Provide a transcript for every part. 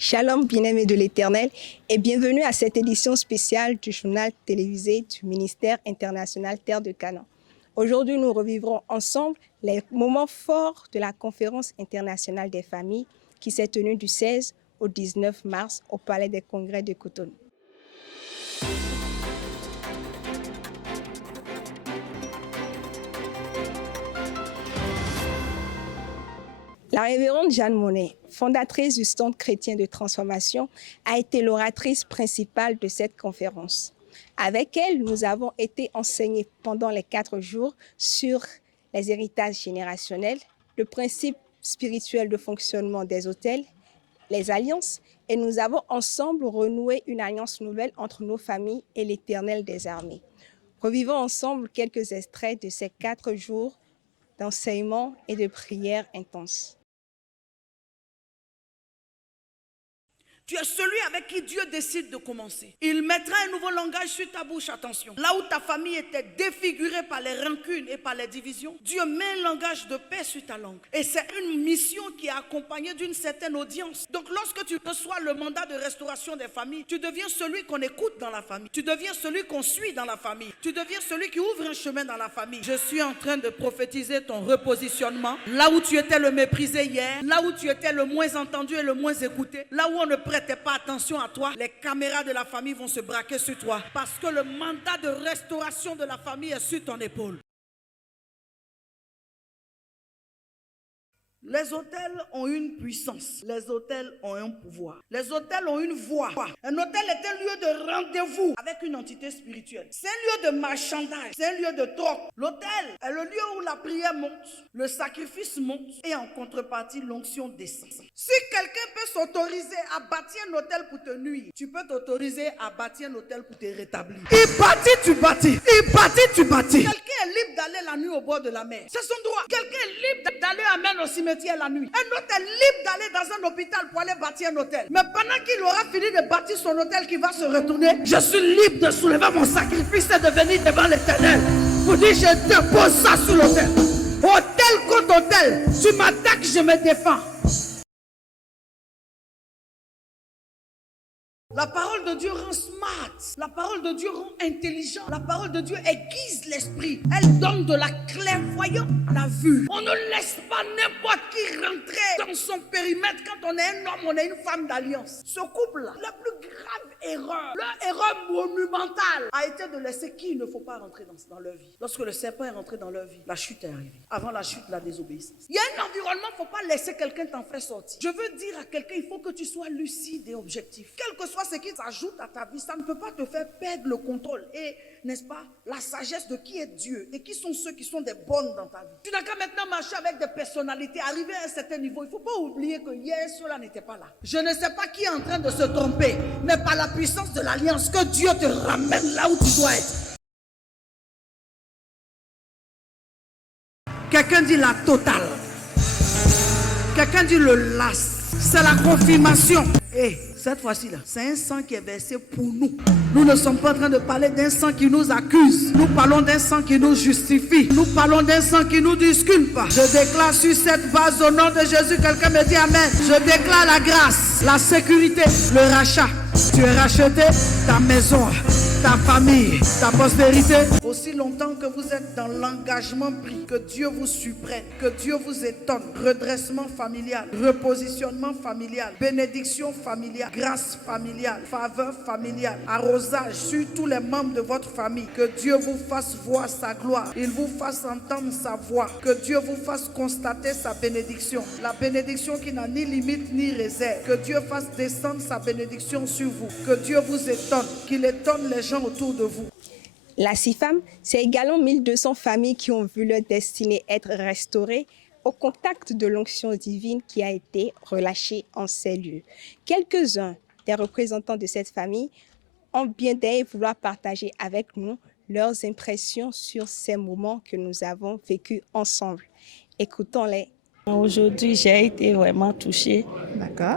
Shalom, bien-aimés de l'Éternel, et bienvenue à cette édition spéciale du journal télévisé du ministère international Terre de Canaan. Aujourd'hui, nous revivrons ensemble les moments forts de la conférence internationale des familles qui s'est tenue du 16 au 19 mars au Palais des Congrès de Cotonou. La révérende Jeanne Monnet, fondatrice du Stand chrétien de transformation, a été l'oratrice principale de cette conférence. Avec elle, nous avons été enseignés pendant les 4 jours sur les héritages générationnels, le principe spirituel de fonctionnement des hôtels, les alliances, et nous avons ensemble renoué une alliance nouvelle entre nos familles et l'Éternel des armées. Revivons ensemble quelques extraits de ces 4 jours d'enseignement et de prières intenses. Tu es celui avec qui Dieu décide de commencer. Il mettra un nouveau langage sur ta bouche, attention. Là où ta famille était défigurée par les rancunes et par les divisions, Dieu met un langage de paix sur ta langue. Et c'est une mission qui est accompagnée d'une certaine audience. Donc lorsque tu reçois le mandat de restauration des familles, tu deviens celui qu'on écoute dans la famille. Tu deviens celui qu'on suit dans la famille. Tu deviens celui qui ouvre un chemin dans la famille. Je suis en train de prophétiser ton repositionnement. Là où tu étais le méprisé hier, là où tu étais le moins entendu et le moins écouté, là où on ne prêtait pas attention à toi, les caméras de la famille vont se braquer sur toi parce que le mandat de restauration de la famille est sur ton épaule. Les hôtels ont une puissance, les hôtels ont un pouvoir, les hôtels ont une voix. Un hôtel est un lieu de rendez-vous avec une entité spirituelle. C'est un lieu de marchandage, c'est un lieu de troc. L'hôtel est le lieu où la prière monte, le sacrifice monte et en contrepartie l'onction descend. Si quelqu'un peut s'autoriser à bâtir un hôtel pour te nuire, tu peux t'autoriser à bâtir un hôtel pour te rétablir. Il bâtit, tu bâtis. Il bâtit, tu bâtis. Quelqu'un est libre d'aller la nuit au bord de la mer. C'est son droit. Quelqu'un est libre d'aller amener au cimetière la nuit. Un autre est libre d'aller dans un hôpital pour aller bâtir un hôtel. Mais pendant qu'il aura fini de bâtir son hôtel, qui va se retourner, je suis libre de soulever mon sacrifice et de venir devant l'Éternel pour dire je dépose ça sur l'autel. Hôtel contre hôtel, tu m'attaques, je me défends. La parole de Dieu rend smart, la parole de Dieu rend intelligent, la parole de Dieu aiguise l'esprit, elle donne de la clairvoyance, la vue. On ne laisse pas n'importe qui rentrer dans son périmètre quand on est un homme, on est une femme d'alliance. Ce couple-là, la plus grave erreur, leur erreur monumentale a été de laisser qui il ne faut pas rentrer dans leur vie. Lorsque le serpent est rentré dans leur vie, la chute est arrivée. Avant la chute, la désobéissance. Il y a un environnement, il ne faut pas laisser quelqu'un t'en faire sortir. Je veux dire à quelqu'un, il faut que tu sois lucide et objectif. Quel que soit ce qui s'ajoute à ta vie, ça ne peut pas te faire perdre le contrôle et, n'est-ce pas, la sagesse de qui est Dieu et qui sont ceux qui sont des bonnes dans ta vie. Tu n'as qu'à maintenant marcher avec des personnalités, arriver à un certain niveau. Il ne faut pas oublier que hier, ceux-là n'étaient pas là. Je ne sais pas qui est en train de se tromper, mais par la puissance de l'alliance, que Dieu te ramène là où tu dois être. Quelqu'un dit la totale. Quelqu'un dit le las. C'est la confirmation. Et cette fois-ci là, c'est un sang qui est versé pour nous. Nous ne sommes pas en train de parler d'un sang qui nous accuse. Nous parlons d'un sang qui nous justifie. Nous parlons d'un sang qui nous disculpe. Je déclare sur cette base au nom de Jésus, quelqu'un me dit amen. Je déclare la grâce, la sécurité, le rachat. Tu es racheté, ta maison, ta famille, ta postérité. Aussi longtemps que vous êtes dans l'engagement pris, que Dieu vous surprenne, que Dieu vous étonne. Redressement familial, repositionnement familial, bénédiction familiale, grâce familiale, faveur familiale, arrosage sur tous les membres de votre famille. Que Dieu vous fasse voir sa gloire, il vous fasse entendre sa voix, que Dieu vous fasse constater sa bénédiction. La bénédiction qui n'a ni limite ni réserve. Que Dieu fasse descendre sa bénédiction sur vous. Que Dieu vous étonne, qu'il étonne les gens autour de vous. La CIFAM, c'est également 1200 familles qui ont vu leur destinée être restaurée au contact de l'onction divine qui a été relâchée en ces lieux. Quelques-uns des représentants de cette famille ont bien d'ailleurs vouloir partager avec nous leurs impressions sur ces moments que nous avons vécus ensemble. Écoutons-les. Aujourd'hui, j'ai été vraiment touchée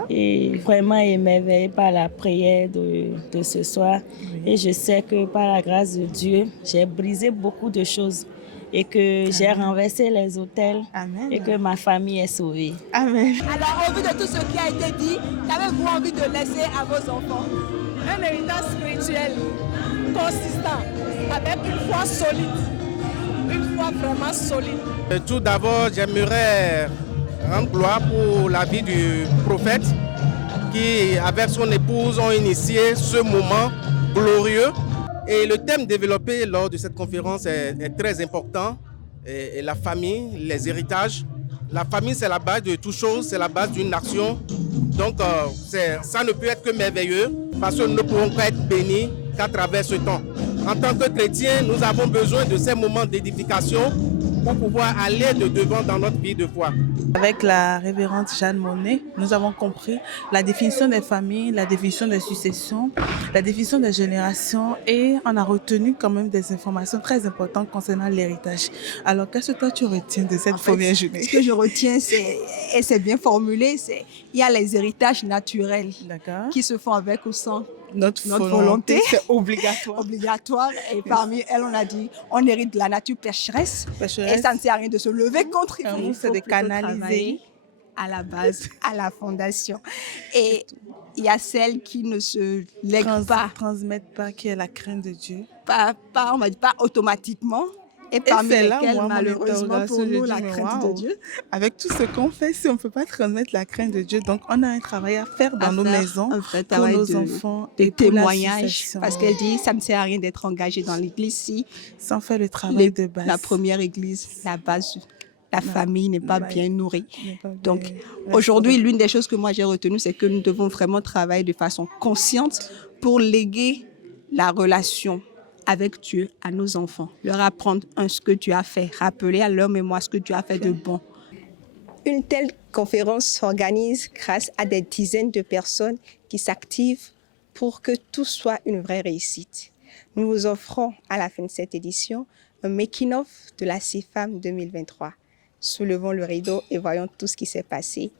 et vraiment émerveillée par la prière de ce soir. Oui. Et je sais que par la grâce de Dieu, j'ai brisé beaucoup de choses. et que j'ai Amen. renversé les autels Amen. et que ma famille est sauvée. Amen. Alors, au vu de tout ce qui a été dit, qu'avez-vous envie de laisser à vos enfants? Un héritage spirituel consistant, avec une foi solide, une foi vraiment solide. Tout d'abord, j'aimerais rendre gloire pour la vie du prophète qui, avec son épouse, ont initié ce moment glorieux. Et le thème développé lors de cette conférence est très important. Et la famille, les héritages. La famille, c'est la base de toute chose, c'est la base d'une nation. Donc, ça ne peut être que merveilleux parce que nous ne pourrons qu'être bénis qu'à travers ce temps. En tant que chrétiens, nous avons besoin de ces moments d'édification pour pouvoir aller de devant dans notre vie de foi. Avec la révérende Jeanne Monnet, nous avons compris la définition des familles, la définition des successions, la définition des générations et on a retenu quand même des informations très importantes concernant l'héritage. Alors, qu'est-ce que toi tu retiens de cette première journée? Ce que je retiens, et c'est bien formulé, il y a les héritages naturels qui se font avec ou sans notre volonté. C'est obligatoire. Obligatoire. Et parmi elles, on a dit, on hérite de la nature pécheresse. Et ça ne sert à rien de se lever contre. Il faut de canaliser à la base, à la fondation. Et il y a celles qui ne se lèguent pas. Transmettent pas, qui est la crainte de Dieu. On m'a dit pas automatiquement. Et parmi lesquelles, moi, malheureusement pour nous, la crainte de Dieu. Avec tout ce qu'on fait, si on ne peut pas transmettre la crainte de Dieu, donc on a un travail à faire dans nos maisons, pour nos enfants. Des témoignages, parce qu'elle dit, ça ne sert à rien d'être engagé dans l'église si sans faire le travail de base. La première église, la base, la famille n'est pas bien nourrie. Donc aujourd'hui, l'une des choses que moi j'ai retenues, c'est que nous devons vraiment travailler de façon consciente pour léguer la relation avec Dieu à nos enfants, leur apprendre ce que tu as fait, rappeler à leur mémoire ce que tu as fait de bon. Une telle conférence s'organise grâce à des dizaines de personnes qui s'activent pour que tout soit une vraie réussite. Nous vous offrons à la fin de cette édition un making-of de la CIFAM 2023. Soulevons le rideau et voyons tout ce qui s'est passé.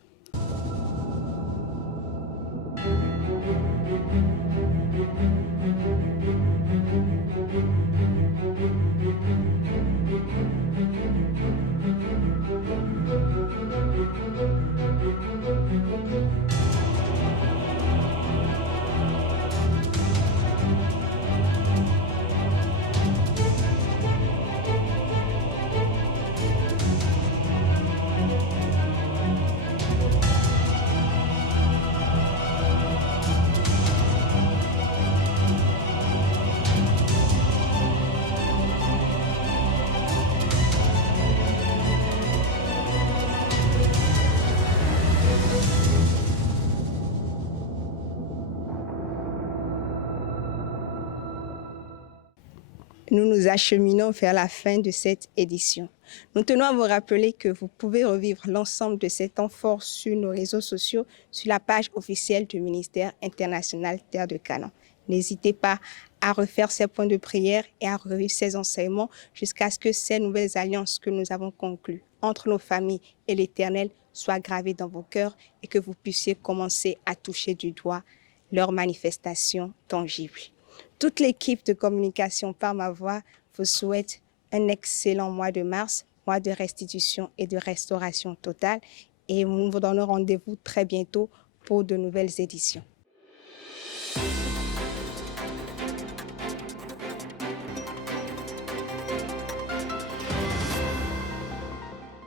Nous nous acheminons vers la fin de cette édition. Nous tenons à vous rappeler que vous pouvez revivre l'ensemble de ces temps forts sur nos réseaux sociaux, sur la page officielle du ministère international Terre de Canaan. N'hésitez pas à refaire ces points de prière et à revivre ces enseignements jusqu'à ce que ces nouvelles alliances que nous avons conclues entre nos familles et l'Éternel soient gravées dans vos cœurs et que vous puissiez commencer à toucher du doigt leurs manifestations tangibles. Toute l'équipe de communication par ma voix vous souhaite un excellent mois de mars, mois de restitution et de restauration totale. Et nous vous donnons rendez-vous très bientôt pour de nouvelles éditions.